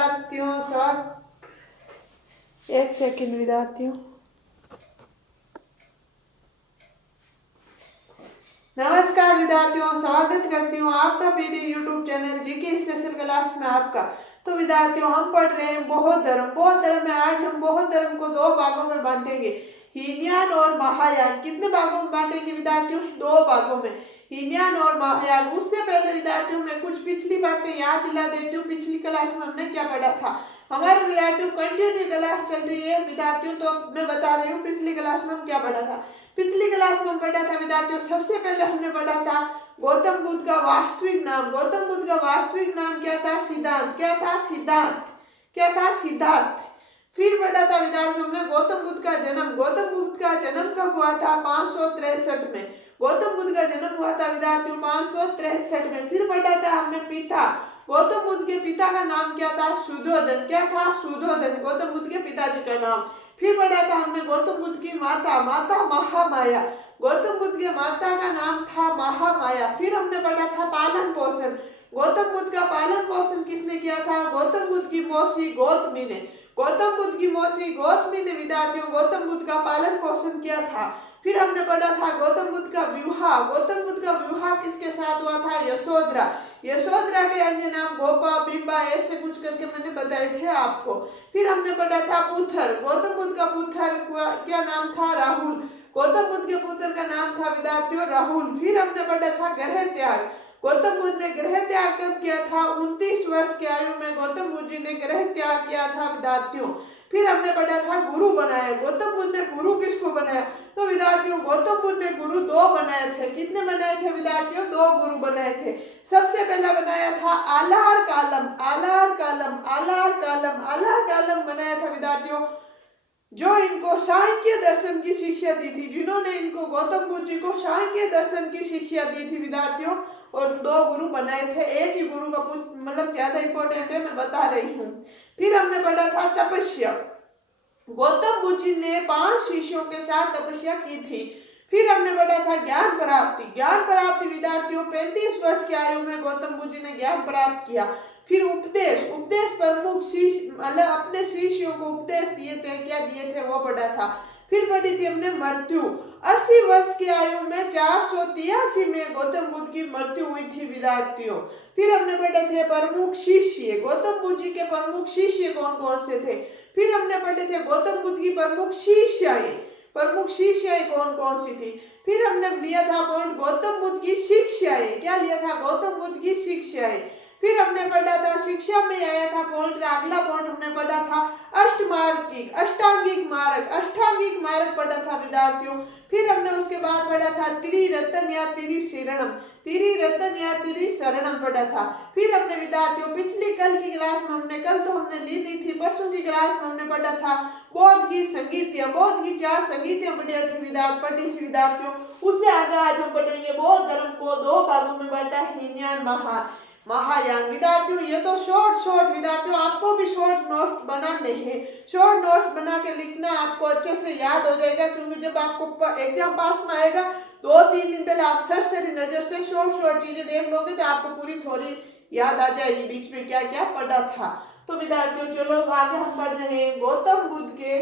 विद्यार्थियों एक सेकंड विद्यार्थियों। नमस्कार विद्यार्थियों, स्वागत करती हूँ आपका मेरे YouTube channel GK special class में आपका। तो विद्यार्थियों, हम पढ़ रहे हैं बौद्ध धर्म। बौद्ध धर्म में आज हम बौद्ध धर्म को दो भागों में बांटेंगे, हीनयान और महायान। कितने भागों में बांटेंगे विद्यार्थियों? दो भागों में, हीनयान और महायान। उससे पहले विद्यार्थियों मैं कुछ पिछली बातें याद दिला देती हूँ। पिछली क्लास में हमने क्या पढ़ा था? हमारे विद्यार्थियों कंटिन्यू क्लास चल रही है विद्यार्थियों, तो मैं बता रही हूँ पिछली क्लास में हम क्या पढ़ा था। पिछली क्लास में हम पढ़ा था विद्यार्थियों, सबसे पहले हमने पढ़ा था गौतम बुद्ध का वास्तविक नाम। गौतम बुद्ध का वास्तविक नाम क्या था? सिद्धांत। क्या था? सिद्धार्थ। क्या था? सिद्धार्थ। फिर पढ़ा था विद्यार्थियों हमने गौतम बुद्ध का जन्म। गौतम बुद्ध का जन्म कब हुआ था? 563 में। गौतम बुद्ध का जन्म हुआ था विद्यार्थियों 563 में। फिर पढ़ा था हमने पिता। गौतम बुद्ध के पिता का नाम क्या था? शुद्धोधन। क्या था? शुद्धोधन, गौतम बुद्ध के पिताजी का नाम। फिर पढ़ा था हमने गौतम बुद्ध की माता, माता महामाया। गौतम बुद्ध के माता का नाम था महामाया। फिर हमने पढ़ा था पालन पोषण। गौतम बुद्ध का पालन पोषण किसने किया था? गौतम बुद्ध की मौसी गौतमी ने। गौतम बुद्ध की मौसी गौतमी ने विद्यार्थियों गौतम बुद्ध का पालन पोषण किया था। फिर हमने पढ़ा था गौतम बुद्ध का विवाह। गौतम बुद्ध का विवाह किसके साथ हुआ था? यशोधरा। यशोधरा के अन्य नाम गोपा, बिंबा, ऐसे कुछ करके मैंने बताए थे आपको। फिर हमने पढ़ा था पुत्र। गौतम बुद्ध का पुत्र क्या नाम था? राहुल। गौतम बुद्ध के पुत्र का नाम था विद्यार्थियों राहुल। फिर हमने पढ़ा था गृह त्याग। गौतम बुद्ध ने गृह त्याग कब किया था? 29 वर्ष की आयु में गौतम बुद्ध जी ने गृह त्याग किया था विद्यार्थियों। फिर हमने पढ़ा था गुरु बनाया। गौतम बुद्ध ने गुरु किसको बनाया? तो विद्यार्थियों गौतम बुद्ध ने गुरु दो बनाए थे। कितने बनाए थे विद्यार्थियों? दो गुरु बनाए थे। सबसे पहला बनाया था आलार कालम। आलार कालम, आलार कालम, आलार कालम बनाया था विद्यार्थियों, जो इनको सांख्य दर्शन की शिक्षा दी थी। जिन्होंने इनको गौतम बुद्ध जी को सांख्य दर्शन की शिक्षा दी थी विद्यार्थियों, और दो गुरु बनाए थे। एक ही गुरु का मतलब ज्यादा इंपॉर्टेंट है, मैं बता रही हूँ। फिर हमने पढ़ा था तपस्या। गौतम बुद्ध जी ने 5 शिष्यों के साथ तपस्या की थी। फिर हमने पढ़ा था ज्ञान प्राप्ति। ज्ञान प्राप्ति विद्यार्थियों 35 वर्ष की आयु में गौतम बुद्ध जी ने ज्ञान प्राप्त किया। फिर उपदेश। उपदेश प्रमुख शिष्य मतलब अपने शिष्यों को उपदेश दिए थे। क्या दिए थे? वो पढ़ा था। फिर पढ़ी थी हमने मृत्यु। 80 वर्ष की आयु में 483 में गौतम बुद्ध की मृत्यु हुई थी विद्यार्थियों। फिर हमने पढ़े थे प्रमुख शिष्य। गौतम बुद्ध जी के प्रमुख शिष्य कौन कौन से थे? फिर हमने पढ़े थे गौतम बुद्ध की प्रमुख शिष्याएं। प्रमुख शिष्याएं कौन कौन सी थी? फिर हमने लिया था पॉइंट गौतम बुद्ध की शिक्षाएं। क्या लिया था? गौतम बुद्ध की शिक्षाएं। फिर हमने पढ़ा था शिक्षा में आया था पॉइंट, अगला पॉइंट हमने पढ़ा था अष्टमार्गिक, अष्टांगिक मार्ग। अष्टांगिक मार्ग पढ़ा था विद्यार्थियों। फिर हमने उसके बाद पढ़ा था त्रिरत्न या त्रिशरणम। त्रिरत्न या त्रिशरणम पढ़ा था। फिर हमने विद्यार्थियों पिछली कल की क्लास में कल तो हमने ली नहीं थी, परसों की क्लास में हमने पढ़ा था बौद्ध की संगीतियां। बौद्ध की 4 संगीतियां पढ़ी थी विद्यार्थियों। उससे आगे आज हम पढ़ेंगे बौद्ध धर्म को दो भागों में बांटा, हीनयान महायान। विद्यार्थियों ये तो शॉर्ट विद्यार्थियों, आपको भी शॉर्ट नोट बनाने हैं। शॉर्ट नोट बना के लिखना, आपको अच्छे से याद हो जाएगा, क्योंकि जब आपको एग्जाम पास में आएगा 2-3 दिन पहले आप सरसरी नजर से शॉर्ट चीजें देख लोगे तो आपको पूरी थोड़ी याद आ जाएगी बीच में क्या क्या पढ़ा था। तो विद्यार्थियों चलो आगे हम पढ़ रहे हैं गौतम बुद्ध के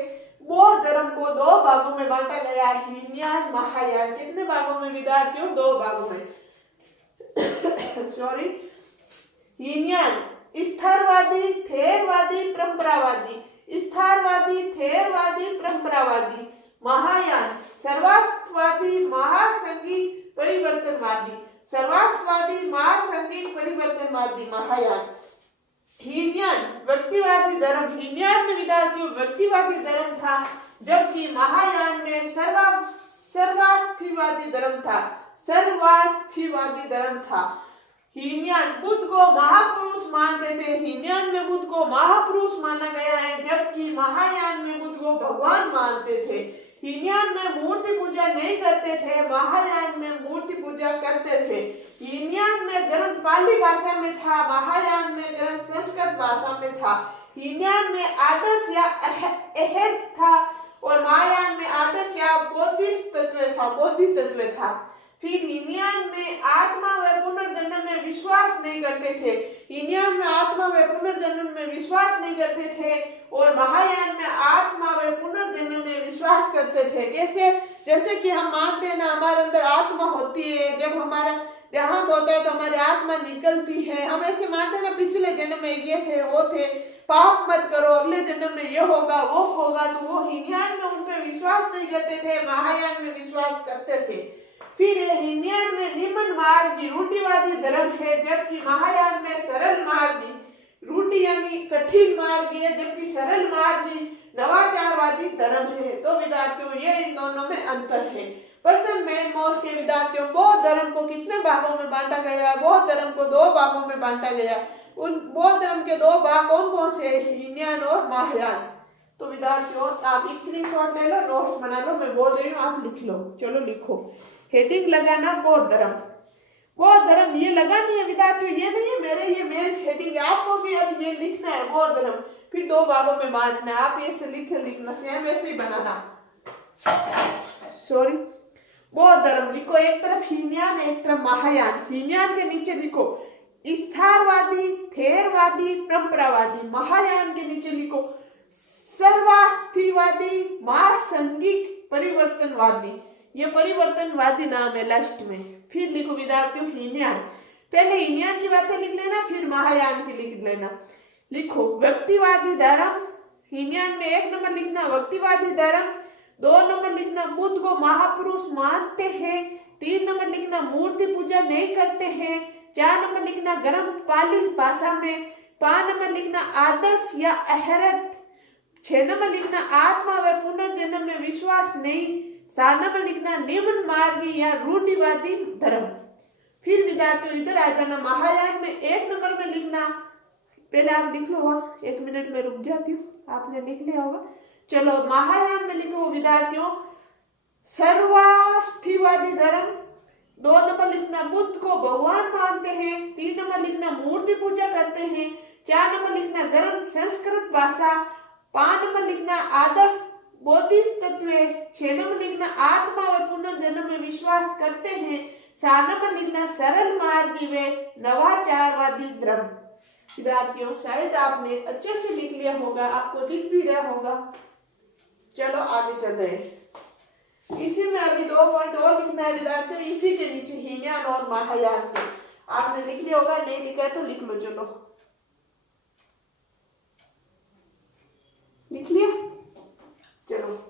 बौद्ध धर्म को दो भागों में बांटा गया, हीनयान महायान। कितने भागों में विद्यार्थियों? 2 भागों में। सॉरी, हीनयान स्थैर्यवादी, थेरवादी, परंपरावादी। स्थैर्यवादी, थेरवादी, परंपरावादी। महायान सर्वास्तिवादी, महासंघिक, परिवर्तनवादी। सर्वास्तिवादी, महासंघिक, परिवर्तनवादी महायान। हीनयान व्यक्तिवादी धर्म। हीनयान में विद्यार्थियों व्यक्तिवादी धर्म था, जबकि महायान में सर्वास्तिवादी धर्म था। सर्वास्तिवादी धर्म था। हीनयान बुद्ध को महापुरुष मानते थे। हीनयान में बुद्ध को महापुरुष माना गया है, जबकि महायान में बुद्ध को भगवान मानते थे। हीनयान में मूर्ति पूजा नहीं करते थे, महायान में मूर्ति पूजा करते थे। हीनयान में ग्रंथ पाली भाषा में था, महायान में ग्रंथ संस्कृत भाषा में था। हीनयान में आदर्श या अहर था और महायान में आदर्श या बोधिसत्व था। फिर हीनयान में आत्मा व पुनर्जन्म में विश्वास नहीं करते थे। हीनयान में आत्मा व पुनर्जन्म में विश्वास नहीं करते थे और महायान में आत्मा व पुनर्जन्म में विश्वास करते थे। कैसे? जैसे कि हम मानते हैं ना, हमारे अंदर आत्मा होती है, जब हमारा देहांत होता है तो हमारी आत्मा निकलती है। हम ऐसे मानते हैं ना, पिछले जन्म में ये थे वो थे, पाप मत करो, अगले जन्म में ये होगा वो होगा। तो वो हीनयान में उन पे विश्वास नहीं करते थे, महायान में विश्वास करते थे। फिर हीनयान में निम्न मार्गी रूढ़िवादी धर्म है, जबकि महायान में सरल मार्गी, रूढ़ि यानी कठिन मार्गी है, जबकि सरल मार्गी नवाचारवादी धर्म है। तो विद्यार्थियों ये इन दोनों में अंतर है। पर्सन मेन मोस्ट के विद्यार्थियों, बौद्ध धर्म को कितने भागों में बांटा गया? बौद्ध धर्म को 2 भागों में बांटा गया। उन बौद्ध धर्म के 2 भाग कौन कौन से? हीनयान और महायान। तो विद्यार्थियों आप स्क्रीनशॉट ले लो, नोट्स बना लो, मैं बोल रही हूँ आप लिख लो। चलो लिखो, हेडिंग लगाना बौद्ध धर्म। बौद्ध धर्म ये लगानी है विद्यार्थियों, ये नहीं है मेरे ये मेन हेडिंग है, आपको भी अब ये लिखना है बौद्ध धर्म। फिर 2 भागों में बांटना है, आप ऐसे लिखना, सेम वैसे ही बनाना। सॉरी, बौद्ध धर्म लिखो, एक तरफ हीनयान एक तरफ महायान। हीनयान के नीचे लिखो स्थारवादी, थेरवादी, परंपरावादी। महायान के नीचे लिखो सर्वास्थिवादी, महासंगिक, परिवर्तनवादी। ये परिवर्तनवादी नाम है लास्ट में। फिर लिखो विद्यार्थियों हीनयान, पहले हीनयान की बातें लिख लेना, फिर महायान की लिख लेना। लिखो व्यक्तिवादी धर्म, हीनयान में 1 नंबर लिखना व्यक्तिवादी धर्म, 2 नंबर लिखना बुद्ध को महापुरुष मानते हैं, 3 नंबर लिखना मूर्ति पूजा नहीं करते हैं, 4 नंबर लिखना ग्रंथ पाली भाषा में, 5 नंबर लिखना आदर्श या अहरत, 6 नंबर लिखना आत्मा व पुनर्जन्म में विश्वास नहीं, 7 नंबर लिखना निम्न मार्गी या रूढ़िवादी धर्म। फिर विद्यार्थियों इधर आ जाना, महायान में 1 नंबर में लिखना, पहले आप लिख लो, वहां 1 मिनट में रुक जाती हूँ, आपने लिख लिया होगा। चलो महायान में लिखो विद्यार्थियों सर्वास्थिवादी धर्म, 2 नंबर लिखना बुद्ध को भगवान मानते हैं, 3 नंबर लिखना मूर्ति पूजा करते हैं, 4 नंबर लिखना ग्रंथ संस्कृत भाषा, 5 नंबर लिखना आदर्श बौद्धिस्ट तत्व, 6 नंबर लिखना आत्मा व पुनर्जन्म में विश्वास करते हैं, 7 नंबर लिखना सरल मार्गी व नवाचारवादी धर्म। विद्यार्थियों शायद आपने अच्छे से लिख लिया होगा, आपको दिख भी रहा होगा। चलो आगे चल रहे हैं। इसी में अभी 2 पॉइंट और लिखना है विद्यार्थियों, इसी के नीचे हीनयान और महायान के। आपने लिख लिया होगा, नहीं लिखा है तो लिख लो। चलो लिख लिया, चलो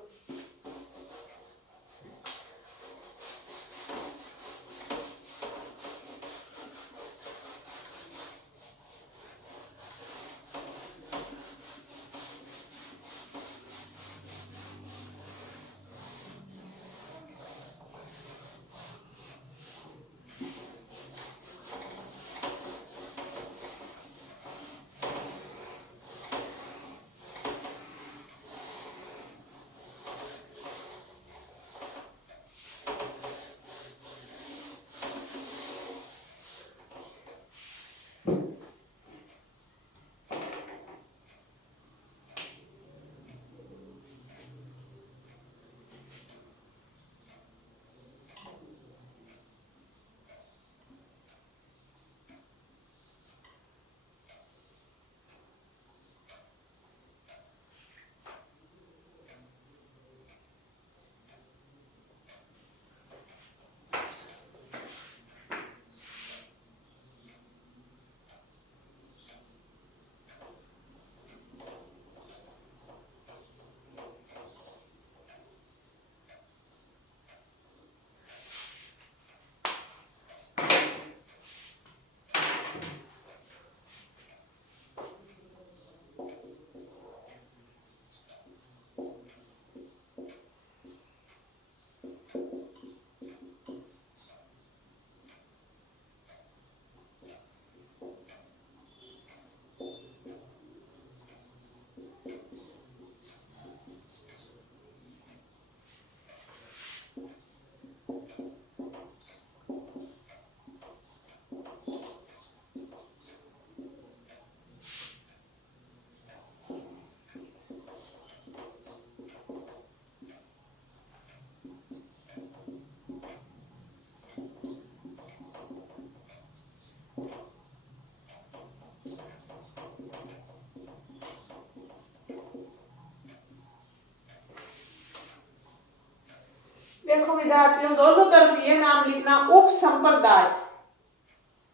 देखो विद्यार्थियों, दोनों तरफ ये नाम लिखना उप संप्रदाय,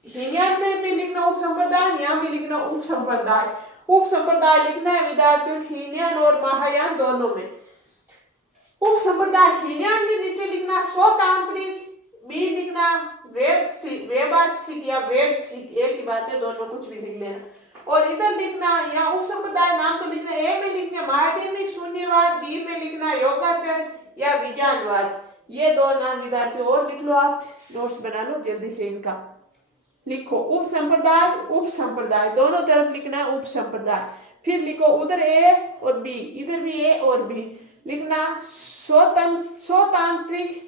हीनयान में भी लिखना उप संप्रदाय, यहाँ भी लिखना उप संप्रदाय। उप संप्रदाय लिखना है विद्यार्थियों हीनयान और महायान दोनों में। उप संप्रदाय हीनयान के नीचे लिखना स्वतांत्रिक, बी लिखना वेबासिक या वेबसिक, एक ही बात है, दोनों कुछ भी लिख लेना। और इधर लिखना या उप संप्रदाय नाम तो लिखना, ए में लिखना माध्यमिक शून्यवाद, बी में लिखना योगाचर या विज्ञानवाद। ये दो नाम विद्यार्थियों और लिख लो, आप नोट्स बना लो जल्दी से इनका। लिखो उप संप्रदाय, उप संप्रदाय दोनों तरफ लिखना है उप संप्रदाय। फिर लिखो उधर ए और बी, इधर भी ए और बी लिखना, स्वतांत्रिक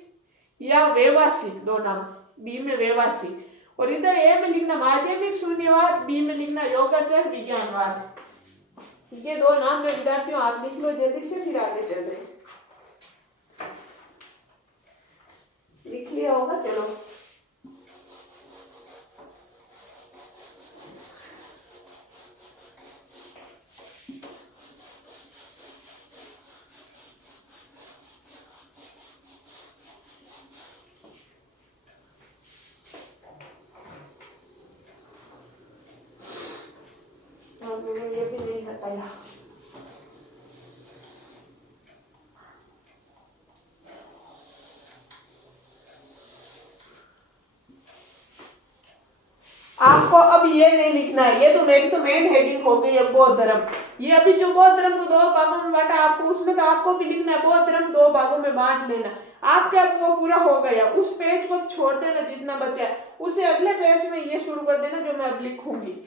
या व्यवसायिक, दो नाम, बी में व्यवसायिक। और इधर ए में लिखना माध्यमिक शून्यवाद, बी में लिखना योगाचर विज्ञानवाद। ये दो नाम में विद्यार्थियों आप लिख लो जल्दी से, फिर आगे चल रहे। लिख लिया होगा, चलो। ये भी नहीं हटाया। आपको अब ये नहीं लिखना है, ये तो मेन हेडिंग हो गई है बौद्ध धर्म। ये अभी जो बौद्ध धर्म को दो भागों में बांटा आपको, उसमें तो आपको भी लिखना है बौद्ध धर्म दो भागों में बांट लेना। आपका वो पूरा हो गया, उस पेज को छोड़ देना जितना बचा है, उसे अगले पेज में ये शुरू कर देना जो मैं अब लिखूंगी।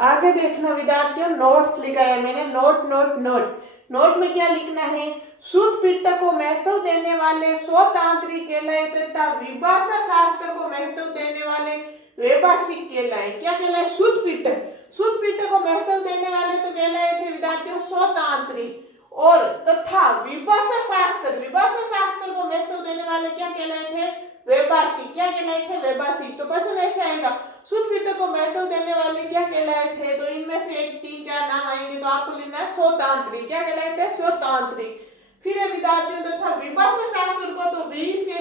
आगे देखना विद्यार्थियों, नोट्स लिखा है मैंने, नोट नोट नोट। नोट में क्या लिखना है? शुद्ध पित्त को महत्व देने वाले स्वतांत्रिक कहलाए तथा विभाषा शास्त्र को महत्व देने वाले वैभाषिक कहलाए। क्या कहलाए? शुद्ध पित्त। शुद्ध पित्त को महत्व देने वाले तो कहलाए थे विद्यार्थियों स्वतांत्रिक, और तथा विभाषा शास्त्र को महत्व देने वाले क्या कहलाए थे? वैभाषिक। क्या कहलाए थे? वैभाषिक। तो प्रश्न ऐसे आएगा, शुद्ध पित्त को महत्व देने वाले क्या कहलाए थे? तो इनमें से एक 3-4 नाम आएंगे, तो आपको लिखना है स्वतांत्रिक। क्या कहलाए थे? स्वतांत्रिक। फिर है विद्यार्थियों तथा विभाषा शास्त्र को तो वी से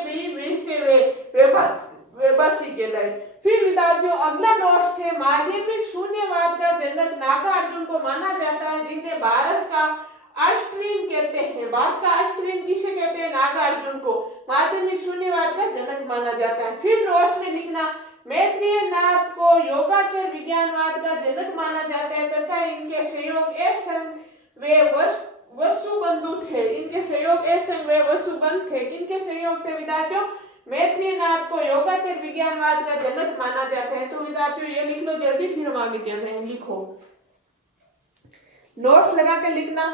वैभाषिक कहलाए। फिर विद्यार्थियों अगला नोट है, माध्यमिक शून्यवाद का जनक नागार्जुन को माना जाता है, जिन्हें भारत का आइंस्टीन कहते हैं। भारत का आइंस्टीन किसे कहते हैं? नागार्जुन को माध्यमिक शून्यवाद का जनक माना जाता है। फिर नोट्स में लिखना, मैत्रेय नाथ को योगाचार विज्ञानवाद का जनक माना जाता है तथा इनके सहयोग एस वे वसुबंधु थे। इनके सहयोग एस वे वसुबंध थे। किनके सहयोग थे विद्यार्थियों? मैत्रेय नाथ को योगाचार विज्ञानवाद का जनक माना जाता है। तो विद्यार्थियों ये लिख लो जल्दी, फिर हम आगे चल रहे हैं। लिखो, नोट्स लगा के लिखना,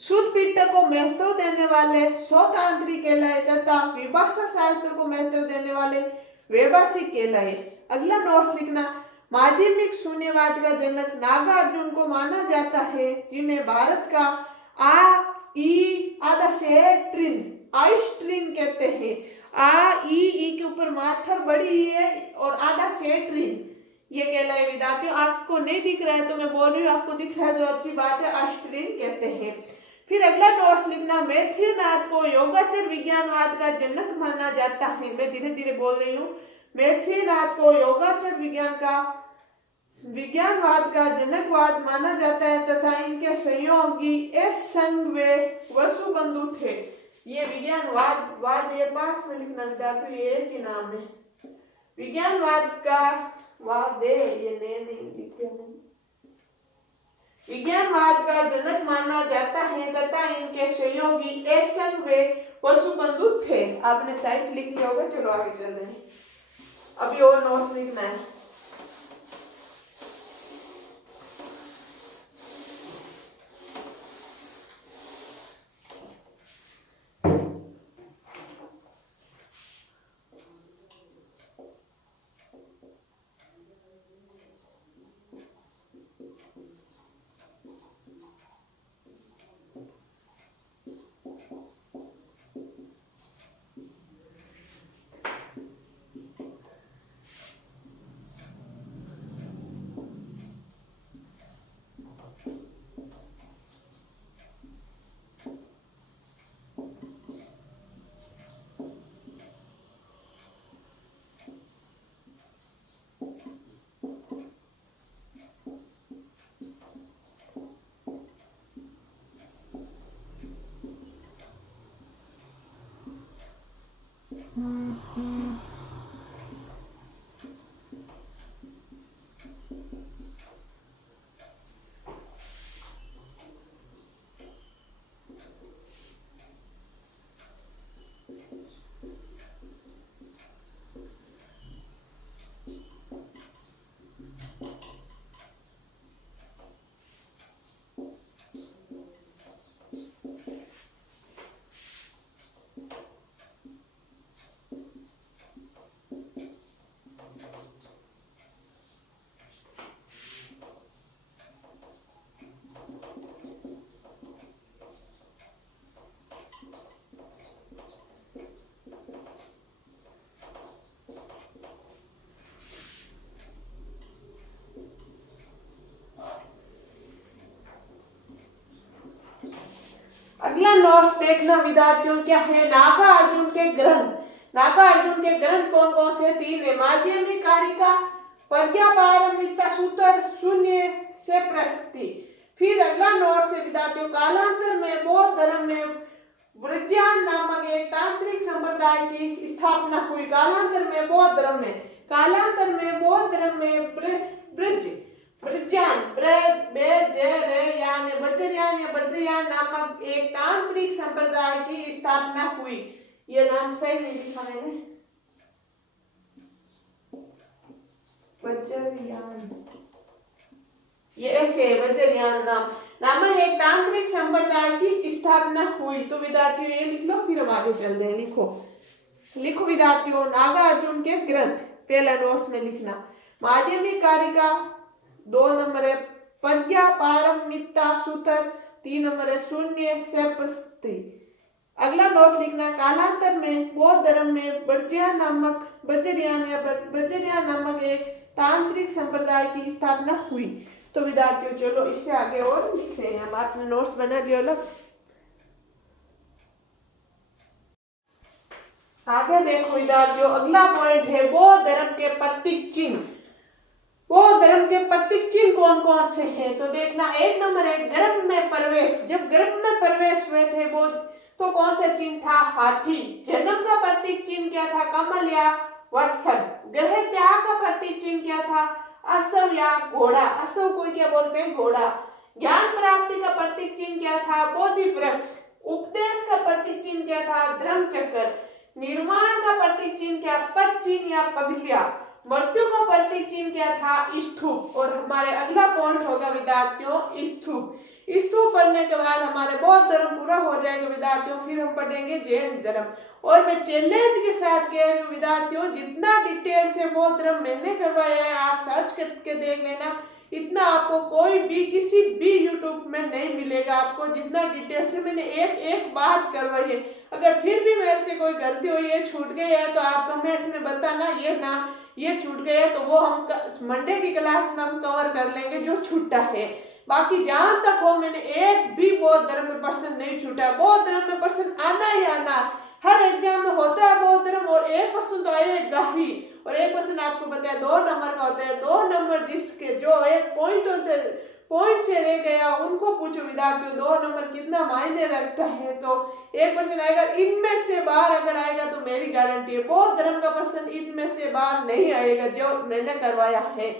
शुद्ध पित्त को महत्व देने वाले स्वतांत्रिक कहलाए तथा विभाषा शास्त्र को महत्व देने वाले वैभाषिक कहलाए। अगला नोट्स लिखना, माध्यमिक शून्यवाद का जनक नागार्जुन को माना जाता है, जिन्हें भारत का आइंस्टीन कहते हैं। ई के ऊपर माथर बड़ी है और आधा से ट्रिन, ये कहलाए विद्यार्थियों। आपको नहीं दिख रहा है तो मैं बोल रही हूँ, आपको दिख रहा है तो अच्छी बात है, आइंस्टीन कहते हैं। फिर अगला नोट्स लिखना, मैत्रेय नाथ को योगाचार विज्ञानवाद का जनक माना जाता है। मैं धीरे धीरे बोल रही हूँ। मैत्रेय नाथ को योगाचार विज्ञानवाद का जनकवाद माना जाता है तथा इनके सहयोगी एस संघ वे वसुबंधु थे। ये विज्ञानवाद ये पास में लिखना विद्यार्थियों, ये एक ही नाम है। विज्ञानवाद का वाद है, ये नए नहीं लिखते हैं। विज्ञानवाद का जनक माना जाता है तथा इनके सहयोगी एस संघ वे वसुबंधु थे। आपने साइट लिख लिया होगा। चलो आगे चल रहे हैं, अभी और नोट्स लिखना है। अगला नोट्स देखना विद्यार्थियों, क्या है? नागार्जुन के ग्रंथ। नागार्जुन के ग्रंथ कौन कौन से? 3 है। माध्यमिक कारिका, प्रज्ञा पारमिता सूत्र, शून्य से प्रस्ति। फिर अगला नोट्स है विद्यार्थियों, कालांतर में बौद्ध धर्म में ब्रज्यान नामक एक तांत्रिक संप्रदाय की स्थापना हुई। कालांतर में बौद्ध धर्म में ब्रज्यान नामक एक तांत्रिक संप्रदाय की स्थापना हुई। ये नाम सही नहीं लिखा मैंने, ब्रज्यान। ये ऐसे वज्रयान नामक एक तांत्रिक संप्रदाय की स्थापना हुई। तो विद्यार्थियों ये लिख लो, फिर हम आगे चलते हैं। लिखो विद्यार्थियों, नागार्जुन के ग्रंथ पहला नोट्स में लिखना। माध्यमिक कारिका 2 नंबर है प्रज्ञा पारमिता सूत्र, 3 नंबर है शून्य से प्रस्ति। अगला नोट लिखना, कालांतर में बौद्ध धर्म में वज्रयान नामक एक तांत्रिक संप्रदाय की स्थापना हुई। तो विद्यार्थियों चलो इससे आगे और लिख रहे हैं हम, आपने नोट्स बना दिया लोग। आगे देखो विद्यार्थियों, अगला पॉइंट है बौद्ध धर्म के प्रतीक चिन्ह। बौद्ध धर्म के प्रतीक चिन्ह कौन कौन से हैं? तो देखना, 1 नंबर है गर्भ में प्रवेश। जब गर्भ में प्रवेश हुए थे बौद्ध तो कौन सा चिन्ह था? हाथी। जन्म का प्रतीक चिन्ह क्या था? कमल या वृषभ। ग्रह त्याग का प्रतीक चिन्ह क्या था? अश्व या घोड़ा। अश्व को क्या बोलते हैं? घोड़ा। ज्ञान प्राप्ति का प्रतीक चिन्ह क्या था? बोधि वृक्ष। उपदेश का प्रतीक चिन्ह क्या था? धर्म चक्र। निर्माण का प्रतीक चिन्ह क्या? पद चिन्ह या पगलिया। मृत्यु का प्रतीक चिन्ह क्या था? स्तूप। और हमारे अगला पॉइंट होगा विद्यार्थियों स्तूप। स्तूप पढ़ने के बाद हमारे बौद्ध धर्म पूरा हो जाएगा विद्यार्थियों। फिर हम पढ़ेंगे जैन धर्म। और मैं चैलेंज के साथ कह रही हूँ विद्यार्थियों, जितना डिटेल से बौद्ध धर्म मैंने करवाया है आप सर्च करके देख लेना, इतना आपको कोई भी किसी भी यूट्यूब में नहीं मिलेगा। आपको जितना डिटेल से मैंने एक एक बात करवाई है। अगर फिर भी मेरे से कोई गलती हुई है, छूट गई है, तो आप कमेंट्स में बताना ये नाम ये छूट गया है, तो वो हम मंडे की क्लास में हम कवर कर लेंगे जो छूटा है। बाकी जहां तक हो, मैंने एक भी बौद्ध धर्म में पर्सन नहीं छूटा। बौद्ध धर्म में पर्सन आना ही आना, हर एग्जाम में होता है बौद्ध धर्म, और 1% तो आएगा ही। और 1% आपको पता है 2 नंबर का होता है। 2 नंबर जिसके जो एक पॉइंट से रह गया उनको पूछो विद्यार्थियों 2 नंबर कितना मायने रखता है। तो 1% आएगा। इनमें से बाहर अगर आएगा तो मेरी गारंटी है बौद्ध धर्म का पर्सन इनमें से बाहर नहीं आएगा। जो मैंने करवाया है,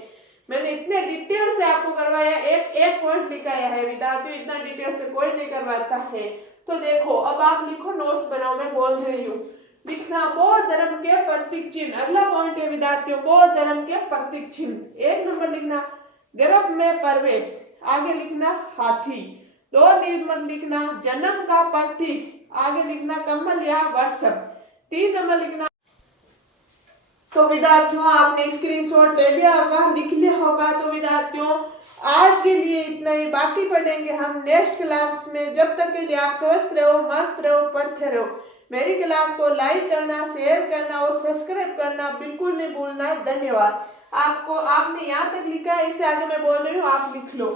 मैंने इतने डिटेल से आपको करवाया, एक पॉइंट लिखाया है विद्यार्थियों, इतना डिटेल से कोई नहीं करवाता है। तो देखो अब आप लिखो, नोट्स बनाओ, मैं बोल रही हूँ। लिखना बौद्ध धर्म के प्रतीक चिन्ह। अगला पॉइंट है विद्यार्थियों बौद्ध धर्म के प्रतीक चिन्ह। 1 नंबर लिखना गर्भ में प्रवेश। आगे लिखना हाथी। 2 नंबर लिखना जन्म का प्रतीक। आगे लिखना कमल या वृषभ। 3 नंबर लिखना। तो विद्यार्थियों आपने स्क्रीनशॉट ले लिया होगा, लिख लिया होगा। तो विद्यार्थियों आज के लिए इतना ही, बाकी पढ़ेंगे हम नेक्स्ट क्लास में। जब तक के लिए आप स्वस्थ रहो, मस्त रहो, पढ़ते रहो। मेरी क्लास को लाइक करना, शेयर करना और सब्सक्राइब करना बिल्कुल नहीं भूलना। धन्यवाद। आपने यहाँ तक लिखा है, इससे आगे मैं बोल रही हूँ, आप लिख लो।